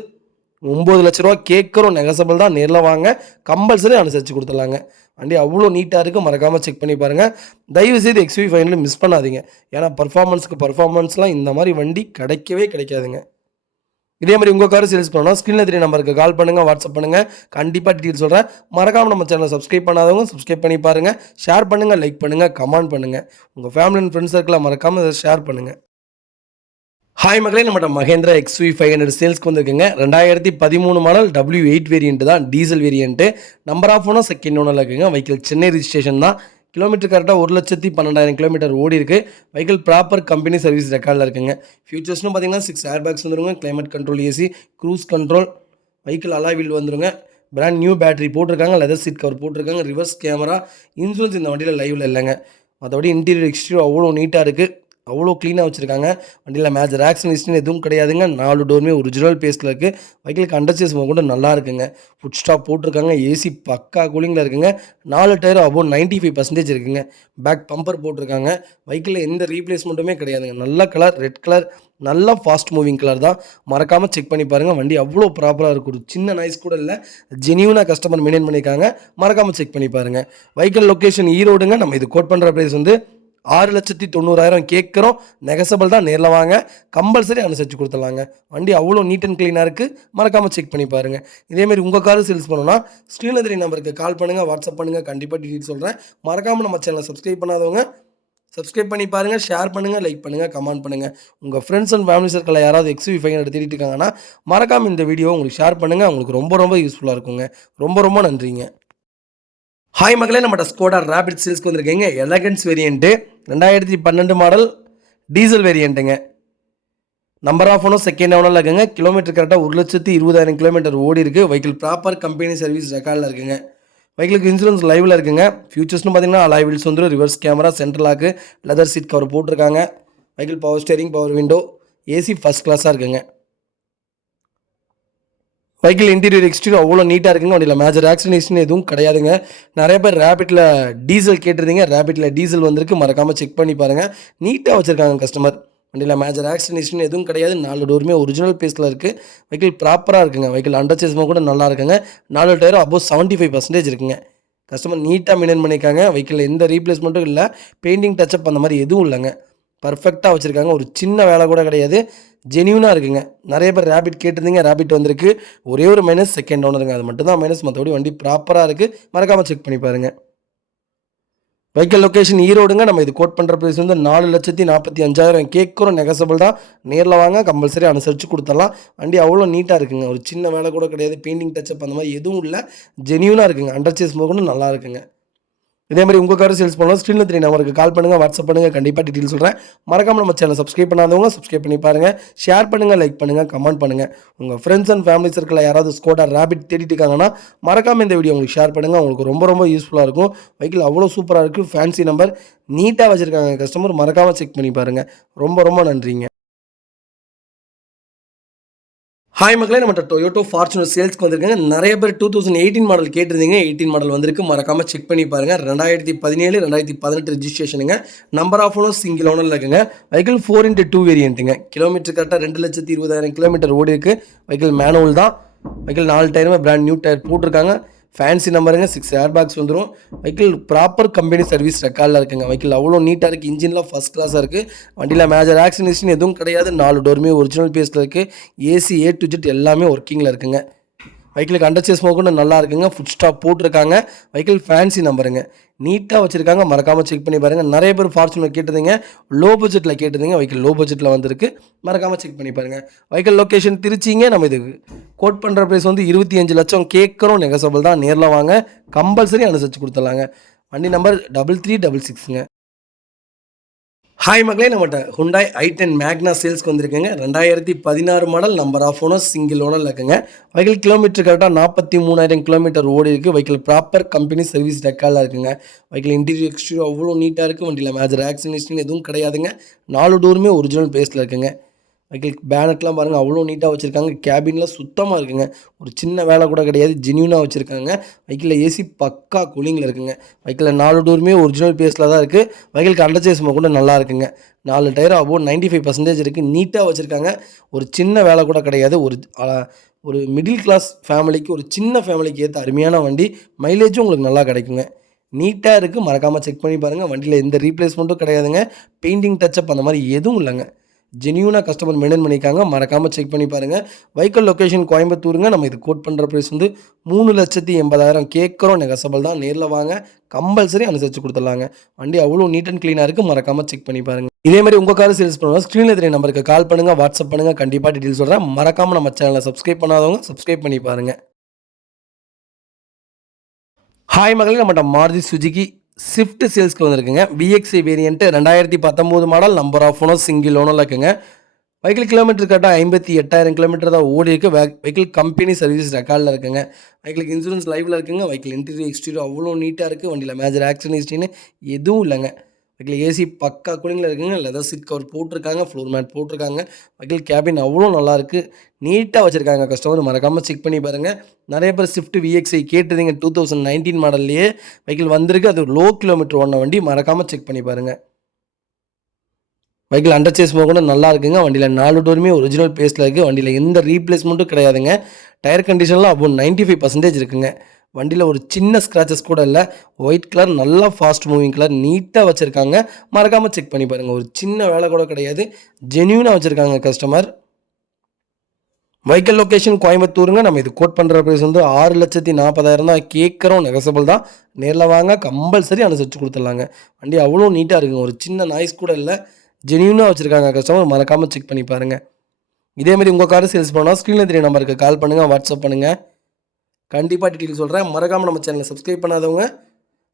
9 லட்ச ரூபா கேட்குறோம். நெகசபிள் தான். நேரில் வாங்க, கம்பல்சரி அனுசரித்து கொடுத்துடலாங்க. வண்டி அவ்வளோ நீட்டாக இருக்குது. மறக்காமல் செக் பண்ணி பாருங்கள். தயவுசெய்து XUV 500 மிஸ் பண்ணாதீங்க. ஏன்னா பர்ஃபார்மன்ஸ்லாம் இந்த மாதிரி வண்டி கிடைக்கவே கிடைக்காதுங்க. இதே மாதிரி உங்கள் கார் சேல்ஸ் பண்ணணும் ஸ்க்ரீனில் தெரிய நம்பருக்கு கால் பண்ணுங்கள், வாட்ஸ்அப் பண்ணுங்கள். கண்டிப்பாக டீட்டெயில் சொல்கிறேன். மறக்காமல் நம்ம சேனலை சப்ஸ்கிரைப் பண்ணாதவங்க சப்ஸ்கிரைப் பண்ணி பாருங்கள். ஷேர் பண்ணுங்கள், லைக் பண்ணுங்கள், கமெண்ட் பண்ணுங்கள். உங்கள் ஃபேமிலி அண்ட் ஃப்ரெண்ட்ஸ் சர்க்கிளில் மறக்காமல் இதை ஷேர் பண்ணுங்கள். ஹாய் மக்களே, நம்மகிட்ட மகேந்திரா XUV500 சேல்ஸ்க்கு வந்துருக்குங்க. 2013 மாடல் W8 வேரியன்ட் தான், diesel variant. Number of owner second ஓனரில் இருக்குங்க. வெஹிக்கிள் சென்னை ரிஜிஸ்ட்ரேஷன் தான். கிலோமீட்டர் கரெக்டாக 1,12,000 கிலோமீட்டர் ஓடி இருக்குது. வெஹிக்கிள் ப்ராப்பர் கம்பெனி சர்வீஸ் ரெக்கார்டில் இருக்குங்க. ஃபியூச்சர்ஸ்னு பார்த்தீங்கன்னா 6 ஏர் பேக்ஸ் வந்துருங்க, climate control AC, cruise control, vehicle alloy wheel வந்துருங்க, பிராண்ட் நியூ பேட்டரி போட்டிருக்காங்க, லெதர் சீட் கவர் போட்டிருக்காங்க, ரிவர்ஸ் கேமரா, இன்சூரன்ஸ் இந்த வண்டியில் லைவில் இல்லைங்க. மற்றபடி இன்டீரியர் எக்ஸ்டீரியர் அவ்வளோ நீட்டாக இருக்குது, அவ்வளோ க்ளீனாக வச்சுருக்காங்க. வண்டியில் மேஜர் ஆக்சிடென்ட் எதுவும் கிடையாதுங்க. 4 டோருமே ஒரிஜினல் பேஸில் இருக்குது. வெஹிக்கிளுக்கு அண்டர்சேஸ் கூட நல்லா இருக்குங்க. ஃபுட் ஸ்டாப் போட்டிருக்காங்க, ஏசி பக்கா கூலிங்கில் இருக்குங்க. 4 டயர் அபோவ் 95% இருக்குங்க. பேக் பம்பர் போட்டிருக்காங்க. வெஹிக்கிளில் எந்த ரீப்ளேஸ்மெண்ட்டுமே கிடையாதுங்க. நல்ல கலர், ரெட் கலர், நல்ல ஃபாஸ்ட் மூவிங் கலர் தான். மறக்காமல் செக் பண்ணி பாருங்கள். வண்டி அவ்வளோ ப்ராப்பராக இருக்கும். ஒரு சின்ன நாய்ஸ் கூட இல்லை. ஜெனியூனாக கஸ்டமர் மெயின்டைன் பண்ணியிருக்காங்க. மறக்காமல் செக் பண்ணி பாருங்கள். வெஹிக்கிள் லொக்கேஷன் ஈரோடுங்க. நம்ம இது கோட் பண்ணுற ப்ரைஸ் வந்து 6,90,000 கேட்குறோம். நெகசபிள் தான், நேரில் வாங்க, கம்பல்சரி அனுசரித்து கொடுத்துடலாங்க. வண்டி அவ்வளோ நீட் அண்ட் க்ளீனாக இருக்குது. மறக்காமல் செக் பண்ணி பாருங்கள். இதேமாரி உங்கள் கார் சேல்ஸ் பண்ணணும்னா ஸ்க்ரீனில் தெரிய நம்பருக்கு கால் பண்ணுங்கள், வாட்ஸ்அப் பண்ணுங்கள். கண்டிப்பாக டீட்டெயில் சொல்கிறேன். மறக்காமல் நம்ம சேனலை சப்ஸ்கிரைப் பண்ணாதவங்க சப்ஸ்கிரைப் பண்ணி பாருங்கள், ஷேர் பண்ணுங்கள், லைக் பண்ணுங்கள், கமெண்ட் பண்ணுங்கள். உங்கள் ஃப்ரெண்ட்ஸ் அண்ட் ஃபேமிலி சர்க்கிளில் யாராவது XUV500 தேடிட்டு இருக்காங்கன்னா மறக்காமல் இந்த வீடியோ உங்களுக்கு ஷேர் பண்ணுங்கள். உங்களுக்கு ரொம்ப யூஸ்ஃபுல்லாக இருக்குங்க. ரொம்ப நன்றிங்க. ஹாய் மக்களே, நம்மகிட்ட ஸ்கோடா ரேபிட் சேல்ஸ்க்கு வந்திருக்கீங்க. Elegance variant, 2012 model diesel variant. Number of owner second ஓனரில் இருக்குங்க. கிலோமீட்டர் கரெக்டாக 1,20,000 கிலோமீட்டர் ஓடி இருக்குது. வெஹிக்கிள் ப்ராப்பர் கம்பெனி சர்வீஸ் ரெக்கார்டில் இருக்குங்க. வெஹிக்கிளுக்கு இன்சூரன்ஸ் லைவில் இருக்குங்க. ஃபியூச்சர்ஸ்னு பார்த்தீங்கன்னா அலாய் வீல்ஸ் வந்துடும், reverse camera, central lock, leather seat cover போட்டிருக்காங்க. Vehicle power steering, power window, AC first கிளாஸாக இருக்குங்க. வெஹிக்கிள் இன்டீரியர் எக்ஸ்டீரியர் அவ்வளோ நீட்டாக இருக்குங்க. வண்டியில் மேஜர் ஆக்சிடென்ட் எதுவும் கிடையாதுங்க. நிறைய பேர் ரேபிட்டில் டீசல் கேட்டிருந்தீங்க. ரேபிட்டில் டீசல் வந்திருக்கு. மறக்காமல் செக் பண்ணி பாருங்கள். நீட்டாக வச்சுருக்காங்க கஸ்டமர். வண்டியில் மேஜர் ஆக்சிடென்ட் எதுவும் கிடையாது. 4 டோருமே ஒரிஜினல் பேஸில் இருக்குது. வெஹிக்கிள் ப்ராப்பராக இருக்குங்க. வெஹிக்கிள் அண்டர்சேஸ்மாக கூட நல்லா இருக்குங்க. 4 டயரும் அபோவ் 75% இருக்குங்க. கஸ்டமர் நீட்டாக மெயின்டைன் பண்ணியிருக்காங்க. வெஹிக்கிளில் எந்த ரீப்ளேஸ்மெண்ட்டும் இல்லை. பெயிண்டிங் டச்சப் அந்த மாதிரி எதுவும் இல்லைங்க. பர்ஃபெக்டாக வச்சுருக்காங்க. ஒரு சின்ன வேலை கூட கிடையாது. ஜெனியூனாக இருக்குங்க. நிறைய பேர் ரேபிட் கேட்டிருந்தீங்க. ரேபிட் வந்திருக்கு. ஒரே ஒரு மைனஸ் செகண்ட் ஓனருங்க. அது மட்டும் தான் மைனஸ். மற்றபடி வண்டி ப்ராப்பராக இருக்குது. மறக்காமல் செக் பண்ணி பாருங்கள். வெஹிக்கிள் லொக்கேஷன் ஈரோடுங்க. நம்ம இது கோட் பண்ணுற ப்ரைஸ் வந்து 4,45,000 கேட்குறோம். நெகசபிள் தான், நேரில் வாங்க, கம்பல்சரி அனுசரித்து கொடுத்துடலாம். வண்டி அவ்வளோ நீட்டாக இருக்குங்க. ஒரு சின்ன வேலை கூட கிடையாது. பெயிண்டிங் டச்சப் அந்த மாதிரி எதுவும் இல்லை. ஜெனியூனாக இருக்குங்க. அண்டர்சேஸ் கூட நல்லா இருக்குங்க. இதே மாதிரி உங்கள் கார் சேல்ஸ் பண்ணலாம் ஸ்க்ரீனில் தெரிய நம்பருக்கு கால் பண்ணுங்கள், வாட்ஸ்அப் பண்ணுங்கள். கண்டிப்பாக டீட்டெயில் சொல்கிறேன். மறக்காமல் நம்ம சேனல் சப்ஸ்கிரைப் பண்ணாதவங்க சப்ஸ்கிரைப் பண்ணி பாருங்கள். ஷேர் பண்ணுங்கள், லைக் பண்ணுங்கள், கமெண்ட் பண்ணுங்கள். உங்கள் ஃப்ரெண்ட்ஸ் அண்ட் ஃபேமிலி சர்க்கிளில் யாராவது ஸ்கோடா ரேபிட் தேடிட்டு இருக்காங்கன்னா மறக்காமல் இந்த வீடியோ உங்களுக்கு ஷேர் பண்ணுங்கள். உங்களுக்கு ரொம்ப யூஸ்ஃபுல்லாக இருக்கும். வெஹிக்கிள் அவ்வளோ சூப்பராக இருக்குது. ஃபேன்சி நம்பர் நீட்டாக வச்சுருக்காங்க கஸ்டமர். மறக்காமல் செக் பண்ணி பாருங்கள். ரொம்ப நன்றிங்க. ஹாய் மக்களே, நம்மகிட்ட டொயோட்டோ ஃபார்ச்சுனர் சேல்ஸ்க்கு வந்திருக்காங்க. நிறைய பேர் 2018 மாடல் கேட்டிருந்தீங்க. 18 மாடல் வந்திருக்கு. மறக்காமல் செக் பண்ணி பாருங்கள். 2017 2018 ரெஜிஸ்ட்ரேஷனுங்க. நம்பர் ஆஃப் ஓனர் சிங்கிள் ஓனரில் இருக்குங்க. Vehicle 4x2 வேரியண்ட்டுங்க. கிலோமீட்டர் கரெக்டாக 2,20,000 கிலோமீட்டர் ஓடி இருக்குது. வெஹிக்கிள் மேனுவல் தான். வெஹிக்கிள் 4 டயருமே பிராண்ட் நியூ டயர் போட்டிருக்காங்க. ஃபேன்சி நம்பருங்க. 6 ஏர் பேக்ஸ் வந்துடும். வெஹிக்கிள் ப்ராப்பர் கம்பெனி சர்வீஸ் ரெக்கார்டில் இருக்குங்க. வெஹிக்கிள் அவ்வளோ நீட்டாக இருக்குது. இன்ஜின்லாம் ஃபஸ்ட் கிளாஸாக இருக்குது. வண்டியில் மேஜர் ஆக்சிடென்ட் எதுவும் கிடையாது. 4 டோருமே ஒரிஜினல் பேஸில் இருக்குது. ஏசி A to Z எல்லாமே ஒர்க்கிங்கில் இருக்குங்க. வெஹிக்கிளுக்கு அண்டர்சேஸ் கூட நல்லா இருக்குங்க. ஃபுட் ஸ்டாப் போட்டிருக்காங்க. வெஹிக்கிள் ஃபேன்சி நம்பருங்க. நீட்டாக வச்சுருக்காங்க. மறக்காமல் செக் பண்ணி பாருங்கள். நிறைய பேர் ஃபார்ச்சுனர் கேட்டிருந்தீங்க. லோ பட்ஜெட்டில் கேட்டிருந்தீங்க. வெஹிக்கிள் லோ பட்ஜெட்டில் வந்திருக்கு. மறக்காமல் செக் பண்ணி பாருங்கள். வெஹிக்கிள் லொக்கேஷன் திருச்சிங்க. நம்ம இதுக்கு கோட் பண்ணுற ப்ரைஸ் வந்து 25 லட்சம் கேட்குறோம். நெகசபிள் தான், நேரில் வாங்க, கம்பல்சரி அனுசரித்து கொடுத்துடலாங்க. வண்டி நம்பர் 3366ங்க. ஹாய் மக்களே, நம்மகிட்ட ஹுண்டாய் i10 மேக்னா சேல்ஸ்க்கு வந்திருக்குங்க. 2016 model, number of owner single ஓனரில் இருக்குங்க. வெஹிக்கிள் கிலோமீட்டர் கரெக்டாக 43,000 கிலோமீட்டர் ஓடி இருக்குது. வெஹிக்கிள் ப்ராப்பர் கம்பெனி சர்வீஸ் ரெக்கார்டில் இருக்குங்க. வெஹிக்கிள் இன்டீரியர் எக்ஸ்டீரியர் அவ்வளோ நீட்டாக இருக்குது. வண்டியில் மேஜர் ஆக்சிடென்ட் எதுவும் கிடையாதுங்க. 4 டோருமே ஒரிஜினல் பேஸில் இருக்குங்க. வெஹிக்கிள் பேனட்லாம் பாருங்கள், அவ்வளோ நீட்டாக வச்சுருக்காங்க. கேபின்லாம் சுத்தமாக இருக்குங்க. ஒரு சின்ன வேலை கூட கிடையாது. ஜென்யூனாக வச்சுருக்காங்க. வெஹிக்கிளில் ஏசி பக்கா கூலிங்கில் இருக்குங்க. வெஹிக்கிளில் 4 டோருமே ஒரிஜினல் பேஸில் தான் இருக்குது. வெஹிக்கிளுக்கு அண்டர்சேஸ்மாக கூட நல்லா இருக்குங்க. 4 டயரும் அபோவ் 95% இருக்குது. நீட்டாக வச்சுருக்காங்க. ஒரு சின்ன வேலை கூட கிடையாது. ஒரு மிடில் கிளாஸ் ஃபேமிலிக்கு, ஒரு சின்ன ஃபேமிலிக்கு ஏற்ற அருமையான வண்டி. மைலேஜும் உங்களுக்கு நல்லா கிடைக்குங்க. நீட்டாக இருக்குது. மறக்காமல் செக் பண்ணி பாருங்கள். வண்டியில் எந்த ரீப்ளேஸ்மெண்ட்டும் கிடையாதுங்க. பெயிண்டிங் டச்சப் அந்த மாதிரி எதுவும் இல்லைங்க. ஜென்யூனாக கஸ்டமர் மெயின்டைன் பண்ணியிருக்காங்க. மறக்காமல் செக் பண்ணி பாருங்கள். வெஹிக்கிள் லொக்கேஷன் கோயம்புத்தூருங்க. நம்ம இது கோட் பண்ணுற ப்ரைஸ் வந்து 3,80,000 கேட்குறோம். நெகசபிள் தான். நேரில் வாங்க, கம்பல்சரி அனுசரித்து கொடுத்துடலாங்க. வண்டி அவ்வளோ நீட் அண்ட் க்ளீனாக இருக்குது. மறக்காமல் செக் பண்ணி பாருங்கள். இதே மாதிரி உங்கள் கார் சேல்ஸ் பண்ணுவோம், ஸ்க்ரீனில் தெரிய நம்பருக்கு கால் பண்ணுங்கள், வாட்ஸ்அப் பண்ணுங்கள். கண்டிப்பாக டீட்டெயில் சொல்கிறேன். மறக்காமல் நம்ம சேனலை சப்ஸ்கிரைப் பண்ணாதவங்க சப்ஸ்கிரைப் பண்ணி பாருங்கள். ஹாய் மகளே, நம்மகிட்ட மாருதி சுஜுகி ஸ்விஃப்ட் சேல்ஸ்க்கு வந்திருக்குங்க. VXI variant 2019 model, number of owner, single ஓனரில் இருக்குங்க. வெஹிக்கிள் கிலோமீட்டர் கரெக்டாக 58,000 கிலோமீட்டர் தான் ஓடி இருக்குது. வெஹிக்கிள் கம்பெனி சர்வீஸ் ரெக்கார்டில் இருக்குங்க. வெஹிக்கிளுக்கு இன்சூரன்ஸ் லைவில் இருக்குங்க. வெஹிக்கிள் இன்டீரியர் எக்ஸ்டீரியர் அவ்வளோ நீட்டாக இருக்குது. வண்டியில் மேஜர் ஆக்சிடென்ட் ஹிஸ்ட்ரின்னு எதுவும் இல்லைங்க. வெஹிக்கிள் ஏசி பக்கா கூலிங்கில் இருக்குங்க. லெதர் சீட் கவர் போட்டிருக்காங்க, ஃப்ளோர் மேட் போட்டிருக்காங்க. வெஹிக்கிள் கேபின் அவ்வளோ நல்லாயிருக்கு, நீட்டாக வச்சுருக்காங்க. கஸ்டமர் மறக்காமல் செக் பண்ணி பாருங்கள். நிறைய பேர் ஸ்விஃப்ட் விஎக்ஸ்ஐ கேட்டுறீங்க. 2019 மாடல்லையே வெஹிக்கிள் வந்திருக்கு. அது லோ கிலோமீட்டர் ஓடின வண்டி. மறக்காமல் செக் பண்ணி பாருங்கள். வெஹிக்கிள் அண்டர் சேஸ் கூட நல்லா இருக்குங்க. வண்டியில் 4 டோருமே ஒரிஜினல் பேஸில் இருக்குது. வண்டியில் எந்த ரீப்ளேஸ்மெண்ட்டும் கிடையாதுங்க. டயர் கண்டிஷன்லாம் அப்போ 95% இருக்குங்க. வண்டியில் ஒரு சின்ன ஸ்க்ராச்சஸ் கூட இல்லை. ஒயிட் கலர், நல்லா ஃபாஸ்ட் மூவிங் கலர், நீட்டாக வச்சுருக்காங்க. மறக்காமல் செக் பண்ணி பாருங்கள். ஒரு சின்ன வேலை கூட கிடையாது. ஜென்யூனாக வச்சுருக்காங்க கஸ்டமர். வெஹிக்கிள் லொக்கேஷன் கோயம்புத்தூருங்க. நம்ம இது கோட் பண்ணுற ப்ரைஸ் வந்து 6,40,000 தான் கேட்குறோம். நெகசபிள் தான். நேரில் வாங்க, கம்பல்சரி அனுசரித்து கொடுத்துடலாங்க. வண்டி அவ்வளோ நீட்டாக இருக்குங்க. ஒரு சின்ன நாய்ஸ் கூட இல்லை. ஜென்யூனாக வச்சுருக்காங்க கஸ்டமர். மறக்காமல் செக் பண்ணி பாருங்கள். இதேமாதிரி உங்கள் காரை சேல்ஸ் பண்ணால் ஸ்க்ரீனில் தெரிய நம்பருக்கு கால் பண்ணுங்கள், வாட்ஸ்அப் பண்ணுங்கள். கண்டிப்பாக டீட்டெயில் சொல்கிறேன். மறக்காமல் நம்ம சேனலை சப்ஸ்கிரைப் பண்ணாதவங்க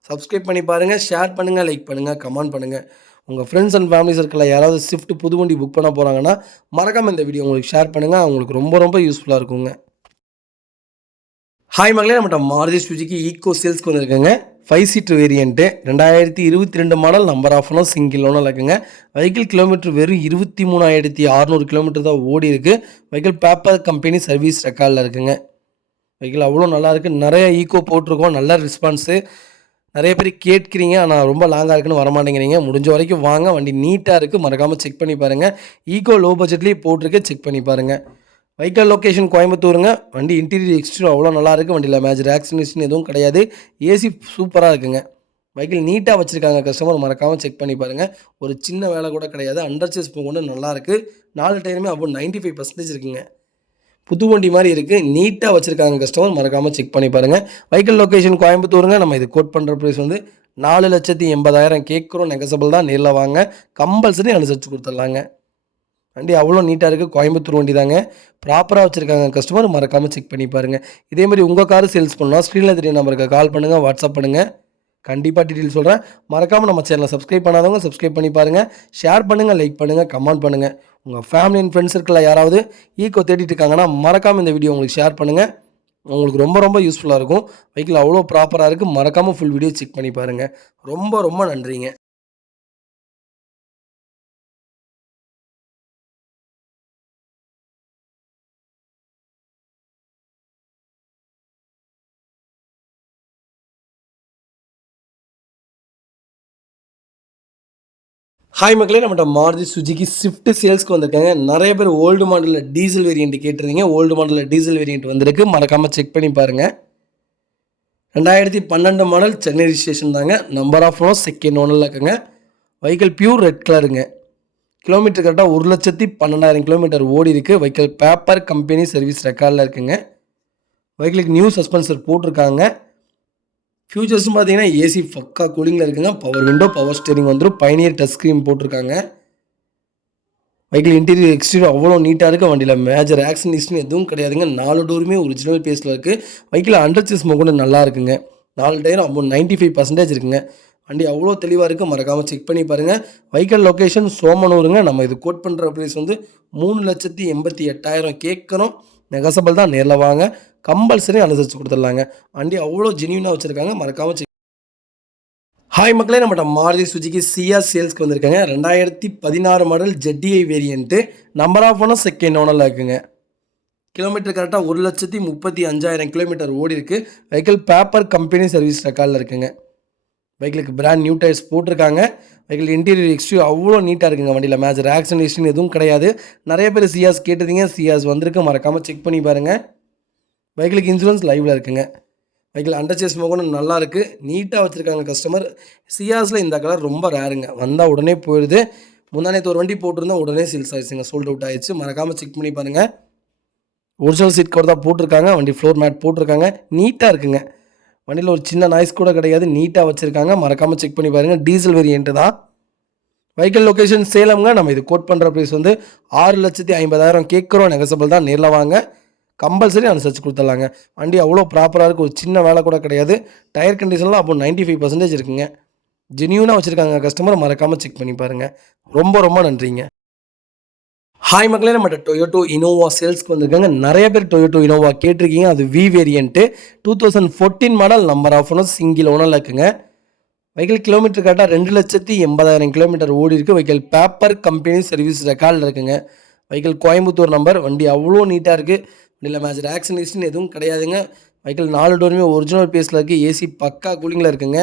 சப்ஸ்கிரைப் பண்ணி பாருங்கள். ஷேர் பண்ணுங்கள், லைக் பண்ணுங்கள், கமெண்ட் பண்ணுங்கள். உங்கள் ஃப்ரெண்ட்ஸ் அண்ட் ஃபேமிலி சர்க்கிளில் யாராவது ஸ்விஃப்ட் புது வண்டி புக் பண்ண போகிறாங்கன்னா மறக்காமல் இந்த வீடியோ உங்களுக்கு ஷேர் பண்ணுங்கள். அவங்களுக்கு ரொம்ப ரொம்ப யூஸ்ஃபுல்லாக இருக்குங்க. ஹாய் மகளே, நம்மகிட்ட மாருதி சுஜுகி ஈக்கோ சேல்ஸ்க்கு வந்திருக்குங்க. 5 seater variant, 2022 model, number of owner, single owner இருக்குங்க. வெஹிக்கிள் கிலோமீட்டர் வெறும் 23,600 கிலோமீட்டர் தான் ஓடி இருக்குது. வெஹிக்கிள் பேப்பர் கம்பெனி சர்வீஸ் ரெக்கார்டில் இருக்குங்க. வெஹிக்கிள் அவ்வளோ நல்லாயிருக்கு. நிறைய ஈக்கோ போட்டிருக்கோம். நல்ல ரெஸ்பான்ஸு. நிறைய பேர் கேட்குறீங்க, ஆனால் ரொம்ப லாங்காக இருக்குன்னு வரமாட்டேங்கிறீங்க. முடிஞ்ச வரைக்கும் வாங்க. வண்டி நீட்டாக இருக்குது. மறக்காமல் செக் பண்ணி பாருங்கள். ஈக்கோ லோ பட்ஜெட்லேயே போட்டிருக்கு. செக் பண்ணி பாருங்கள். வெஹிக்கிள் லொக்கேஷன் கோயம்புத்தூருங்க. வண்டி இன்டீரியர் எக்ஸ்டீரியர் அவ்வளோ நல்லாயிருக்கு. வண்டியில் மேஜர் ஆக்சிடென்ட் எதுவும் கிடையாது. ஏசி சூப்பராக இருக்குங்க. வெஹிக்கிள் நீட்டாக வச்சுருக்காங்க கஸ்டமர். மறக்காமல் செக் பண்ணி பாருங்கள். ஒரு சின்ன வேலை கூட கிடையாது. அண்டர் சேஸ் கொண்டு நல்லாயிருக்கு. 4 டயருமே அப்போ 95% இருக்குங்க. புது வண்டி மாதிரி இருக்குது. நீட்டாக வச்சுருக்காங்க கஸ்டமர். மறக்காமல் செக் பண்ணி பாருங்கள். வெஹிக்கிள் லொக்கேஷன் கோயம்புத்தூருங்க. நம்ம இது கோட் பண்ணுற ப்ரைஸ் வந்து 4,80,000 கேட்குறோம். நெகசபிள் தான். நேரில் வாங்க, கம்பல்சரி அனுசரித்து கொடுத்துடலாங்க. வண்டி அவ்வளோ நீட்டாக இருக்குது. கோயம்புத்தூர் வண்டி தாங்க. ப்ராப்பராக வச்சுருக்காங்க கஸ்டமர். மறக்காமல் செக் பண்ணி பாருங்கள். இதேமாதிரி உங்கள் கார் சேல்ஸ் பண்ணால் ஸ்க்ரீனில் தெரிய நம்பருக்கு கால் பண்ணுங்கள், வாட்ஸ்அப் பண்ணுங்கள். கண்டிப்பாக டீட்டெயில் சொல்கிறேன். மறக்காமல் நம்ம சேனலை சப்ஸ்கிரைப் பண்ணாதவங்க சப்ஸ்கிரைப் பண்ணி பாருங்கள். ஷேர் பண்ணுங்கள், லைக் பண்ணுங்கள், கமெண்ட் பண்ணுங்கள். உங்கள் ஃபேமிலி அண்ட் ஃப்ரெண்ட்ஸ் சர்க்கிளில் யாராவது ஈக்கோ தேடிட்டு இருக்காங்கன்னா மறக்காமல் இந்த வீடியோ உங்களுக்கு ஷேர் பண்ணுங்கள். உங்களுக்கு ரொம்ப ரொம்ப யூஸ்ஃபுல்லாக இருக்கும். வெஹிக்கிள் அவ்வளோ ப்ராப்பராக இருக்குது. மறக்காமல் ஃபுல் வீடியோ செக் பண்ணி பாருங்கள். ரொம்ப ரொம்ப நன்றிங்க. ஹாய் மக்களே, நம்மகிட்ட மாருதி சுஜுகி ஸ்விஃப்ட் சேல்ஸ்க்கு வந்திருக்காங்க. நிறைய பேர் ஓல்டு மாடலில் டீசல் வேரியண்ட் கேட்டிருந்தீங்க. ஓல்டு மாடலில் டீசல் வேரியண்ட் வந்திருக்கு. மறக்காமல் செக் பண்ணி பாருங்கள். 2012 மாடல், சென்னை ரிஜிஸ்ட்ரேஷன் தாங்க. நம்பர் ஆஃப் ஓனர், செகண்ட் ஓனரில் இருக்குங்க. வெஹிக்கிள் பியூர் ரெட் கலருங்க. கிலோமீட்டர் கரெக்டாக 1,12,000 கிலோமீட்டர் ஓடி இருக்குது. வெஹிக்கிள் பேப்பர் கம்பெனி சர்வீஸ் ரெக்கார்டில் இருக்குங்க. வெஹிக்கிளுக்கு நியூ சஸ்பென்சர் போட்டிருக்காங்க. ஃபியூச்சர்ஸும் பார்த்தீங்கன்னா ஏசி பக்கா கூலிங்கில் இருக்குங்க. பவர் விண்டோ, பவர் ஸ்டீரிங் வந்துடும். பைனியர் டச் ஸ்க்ரீன் போட்டிருக்காங்க. வெஹிக்கிள் இன்டீரியர் எக்ஸ்டீரியர் அவ்வளோ நீட்டாக இருக்குது. வண்டியில் மேஜர் ஆக்சிடென்ட் எதுவும் கிடையாதுங்க. 4 டோருமே ஒரிஜினல் பேஸில் இருக்குது. வெஹிக்கிள் அண்டர் சேஸ் கூட நல்லா இருக்குங்க. 4 டயரும் அப்போ 95% இருக்குங்க. வண்டி அவ்வளோ தெளிவாக இருக்குது. மறக்காமல் செக் பண்ணி பாருங்கள். வெஹிக்கிள் லொக்கேஷன் சோமனூருங்க. நம்ம இது கோட் பண்ணுற ப்ரைஸ் வந்து 3,88,000 கேட்குறோம். நெகசபிள் தான். நேரில் வாங்க, கம்பல்சரி அனுசரித்து கொடுத்துடலாங்க. வண்டி அவ்வளோ ஜென்யூனாக வச்சுருக்காங்க. மறக்காமல் செக். ஹாய் மக்களே, நம்மகிட்ட மாருதி சுஜுகி சியா சேல்ஸ்க்கு வந்திருக்காங்க. 2016 model ZDI variant, number of owner, second ஓனரில் இருக்குங்க. கிலோமீட்டர் கரெக்டாக 1,35,000 கிலோமீட்டர் ஓடி இருக்குது. வெஹிக்கிள் பேப்பர் கம்பெனி சர்வீஸ் ரெக்கார்டில் இருக்குங்க. வெஹிக்கிளுக்கு பிராண்ட் நியூ டயர்ஸ் போட்டிருக்காங்க. வெஹிக்கிள் இன்டீரியர் எக்ஸ்டீரியர் அவ்வளோ நீட்டாக இருக்குங்க. வண்டியில் மேஜர் ஆக்சிடென்ட் எதுவும் கிடையாது. நிறைய பேர் சியாஸ் கேட்டதுங்க. சியாஸ் வந்திருக்கு. மறக்காமல் செக் பண்ணி பாருங்கள். வெஹிக்கிளுக்கு இன்சூரன்ஸ் லைவில் இருக்குங்க. வெஹிக்கிள் அண்டர் சேஸ் கூட நல்லா இருக்குது. நீட்டாக வச்சுருக்காங்க கஸ்டமர். சியாஸில் இந்த கலர் ரொம்ப ரேருங்க. வந்தால் உடனே போயிடுது. முந்தானேத்து ஒரு வண்டி போட்டிருந்தோம், உடனே சேல்ஸ் ஆயிடுச்சுங்க, சோல்ட் அவுட் ஆயிடுச்சு. மறக்காமல் செக் பண்ணி பாருங்கள். ஒரிஜினல் சீட் கவர் தான் போட்டிருக்காங்க, வண்டி ஃப்ளோர் மேட் போட்டிருக்காங்க, நீட்டாக இருக்குங்க. வண்டியில் ஒரு சின்ன நாய்ஸ் கூட கிடையாது, நீட்டாக வச்சுருக்காங்க. மறக்காமல் செக் பண்ணி பாருங்கள். டீசல் வேரியண்ட்டு தான். வெஹிக்கிள் லொக்கேஷன் சேலம்ங்க. நம்ம இது கோட் பண்ணுற ப்ரைஸ் வந்து 6,50,000 கேட்குறோம். நெகசபிள் தான், நேரில் வாங்க, கம்பல்சரி அனுசரிச்சு கொடுத்துடலாங்க. வண்டி அவ்வளோ ப்ராப்பராக இருக்குது, ஒரு சின்ன வேலை கூட கிடையாது. டயர் கண்டிஷன்லாம் அப்போ 95% இருக்குங்க. ஜென்யூனாக வச்சுருக்காங்க கஸ்டமர். மறக்காமல் செக் பண்ணி பாருங்கள். ரொம்ப ரொம்ப நன்றிங்க. ஹாய் மக்களே, நம்ம டொயோட்டோ இனோவா சேல்ஸ்க்கு வந்திருக்காங்க. நிறைய பேர் டொயோட்டோ இனோவா கேட்டிருக்கீங்க. அது V variant 2014 model, number of owner, single ஓனரில் இருக்குங்க. வெஹிக்கிள் கிலோமீட்டர் கரெக்டாக 2,80,000 கிலோமீட்டர் ஓடி இருக்குது. வெஹிக்கிள் பேப்பர் கம்பெனி சர்வீஸ் ரெக்கார்டில் இருக்குங்க. Vehicle Coimbatore number. வண்டி அவ்வளோ நீட்டாக இருக்குது. வண்டியில் மேஜர் ஆக்சிடென்ட் எதுவும் கிடையாதுங்க. வெஹிக்கிள் 4 டோருமே ஒரிஜினல் பேஸில் இருக்குது. ஏசி பக்கா கூலிங்கில் இருக்குங்க.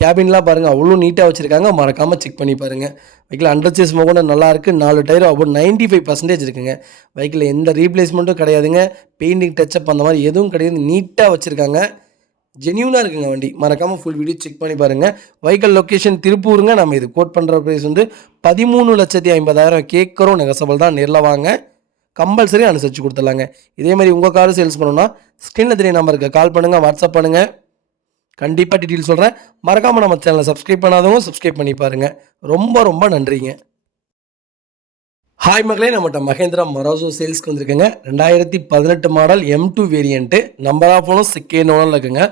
கேபின்லாம் பாருங்கள், அவ்வளோ நீட்டாக வச்சுருக்காங்க. மறக்காமல் செக் பண்ணி பாருங்கள். வெஹிக்கிள் அண்டர் சேஸ் கூட நல்லாயிருக்கு. 4 டயரும் அவ்வளோ 95% இருக்குங்க. வெஹிக்கிள் எந்த ரீப்ளேஸ்மெண்ட்டும் கிடையாதுங்க. பெயிண்டிங் டச்சப் அந்த மாதிரி எதுவும் கிடையாது. நீட்டாக வச்சுருக்காங்க. ஜென்யூனாக இருக்குங்க வண்டி. மறக்காமல் ஃபுல் வீடியோ செக் பண்ணி பாருங்கள். வெஹிக்கிள் லொக்கேஷன் திருப்பூருங்க. நம்ம இது கோட் பண்ணுற ப்ரைஸ் வந்து 13,50,000 கேட்குறோம். நெகசபிள் தான், நேரில் வாங்க, கம்பல்சரி அனுசரித்து கொடுத்துடலாங்க. இதேமாதிரி உங்கள் காரு சேல்ஸ் பண்ணணும்னா ஸ்க்ரீனில் தெரிய நம்பருக்கு கால் பண்ணுங்கள், வாட்ஸ்அப் பண்ணுங்கள். கண்டிப்பாக டீட்டெயில் சொல்கிறேன். மறக்காமல் நம்ம சேனலை சப்ஸ்கிரைப் பண்ணாதவங்க சப்ஸ்கிரைப் பண்ணி பாருங்கள். ரொம்ப ரொம்ப நன்றிங்க. ஹாய் மக்களே, நம்மகிட்ட மஹேந்திரா மராசோ சேல்ஸ்க்கு வந்திருக்குங்க. 2018 model M2 variant, number of owner second ஓனரில் இருக்குங்க.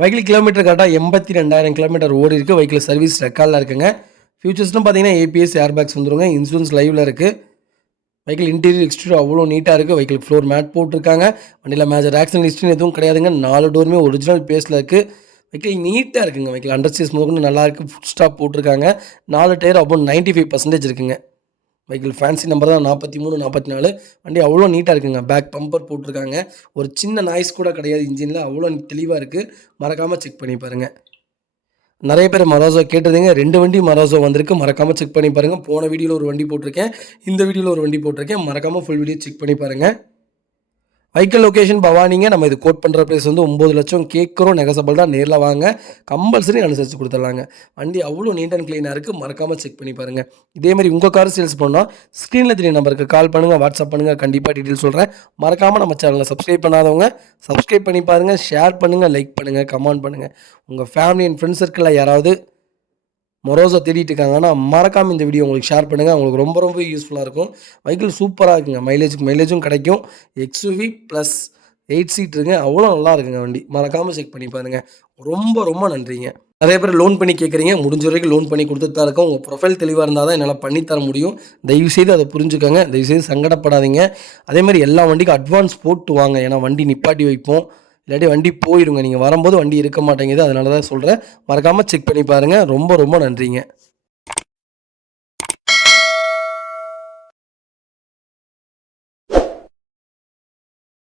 வெஹிக்கிள் கிலோமீட்டர் கரெக்டாக 82,000 கிலோமீட்டர் ஓடி இருக்குது. வெஹிக்கிள் சர்வீஸ் ரெக்கார்டில் இருக்குங்க. ஃபியூச்சர்ஸ்னு பார்த்தீங்கன்னா ABS ஏர்பேக்ஸ் வந்துருங்க. இன்சூரன்ஸ் லைவில் இருக்குது. வெஹிக்கிள் இன்டீரியர் எக்ஸ்டீரியர் அவ்வளோ நீட்டாக இருக்குது. வெஹிக்கிள் ஃப்ளோர் மேட் போட்டிருக்காங்க. வண்டியில் மேஜர் ஆக்சிடென்ட் ஹிஸ்ட்ரி எதுவும் கிடையாதுங்க. 4 டோருமே ஒரிஜினல் பேஸில் இருக்குது. வெஹிக்கிள் நீட்டாக இருக்குங்க. வெஹிக்கிள் அண்டர் சீஸ் முதல்ல நல்லா இருக்குது. ஃபுட் ஸ்டாப் போட்டிருக்காங்க. 4 டயர் அபவுட் 95% இருக்குங்க. வெஹிக்கிள் ஃபேன்சி நம்பர் தான் 43, 44. வண்டி அவ்வளோ நீட்டாக இருக்குங்க. பேக் பம்பர் போட்டிருக்காங்க. ஒரு சின்ன நாய்ஸ் கூட கிடையாது இன்ஜினில். அவ்வளோ தெளிவாக இருக்குது. மறக்காமல் செக் பண்ணி பாருங்கள். நிறைய பேர் மராசோ கேட்டிருந்தீங்க. 2 வண்டி மராசோ வந்திருக்கு. மறக்காமல் செக் பண்ணி பாருங்கள். போன வீடியோவில் ஒரு வண்டி போட்டிருக்கேன், இந்த வீடியோவில் ஒரு வண்டி போட்டிருக்கேன். மறக்காமல் ஃபுல் வீடியோ செக் பண்ணி பாருங்கள். வெஹிக்கிள் லொக்கேஷன் பவானிங்க. நம்ம இது கோட் பண்ணுற ப்ரைஸ் வந்து 9 லட்சம் கேட்குறோம். நெகசபிள் தான், நேரில் வாங்க, கம்பல்சரி அனுசரித்து கொடுத்துடலாங்க. வண்டி அவ்வளோ நீட் அண்ட் க்ளீனாக இருக்குது. மறக்காமல் செக் பண்ணி பாருங்கள். இதேமாதிரி உங்கள் கார் சேல்ஸ் பண்ணால் ஸ்க்ரீனில் தெரிய நம்பருக்கு கால் பண்ணுங்கள், வாட்ஸ்அப் பண்ணுங்கள். கண்டிப்பாக டீட்டெயில் சொல்கிறேன். மறக்காமல் நம்ம சேனலை சப்ஸ்கிரைப் பண்ணாதவங்க சப்ஸ்கிரைப் பண்ணி பாருங்கள். ஷேர் பண்ணுங்கள், லைக் பண்ணுங்கள், கமெண்ட் பண்ணுங்கள். உங்கள் ஃபேமிலி அண்ட் ஃப்ரெண்ட்ஸ் சர்க்கிளில் யாராவது மொரோசோ தேடிட்டு இருக்காங்கன்னா மறக்காமல் இந்த வீடியோ உங்களுக்கு ஷேர் பண்ணுங்கள். உங்களுக்கு ரொம்ப ரொம்ப யூஸ்ஃபுல்லாக இருக்கும். வெஹிக்கிள் சூப்பராக இருக்குங்க. மைலேஜும் கிடைக்கும். XUV ப்ளஸ் 8 சீட் இருக்குங்க. அவ்வளோ நல்லா இருக்குங்க வண்டி. மறக்காமல் செக் பண்ணி பாருங்கள். ரொம்ப ரொம்ப நன்றிங்க. நிறைய பேர் லோன் பண்ணி கேட்குறீங்க. முடிஞ்ச வரைக்கும் லோன் பண்ணி கொடுத்துட்டு தான் இருக்கோம். உங்கள் ப்ரொஃபைல் தெளிவாக இருந்தால் தான் என்னால் பண்ணித்தர முடியும். தயவுசெய்து அதை புரிஞ்சுக்கோங்க. தயவுசெய்து சங்கடப்படாதீங்க. அதேமாதிரி எல்லா வண்டிக்கும் அட்வான்ஸ் போட்டு வாங்க. ஏன்னா வண்டி நிப்பாட்டி வைப்போம், இல்லாட்டி வண்டி போயிடுங்க. நீங்கள் வரும்போது வண்டி இருக்க மாட்டேங்குது. அதனால தான் சொல்கிறேன். மறக்காமல் செக் பண்ணி பாருங்கள். ரொம்ப ரொம்ப நன்றிங்க.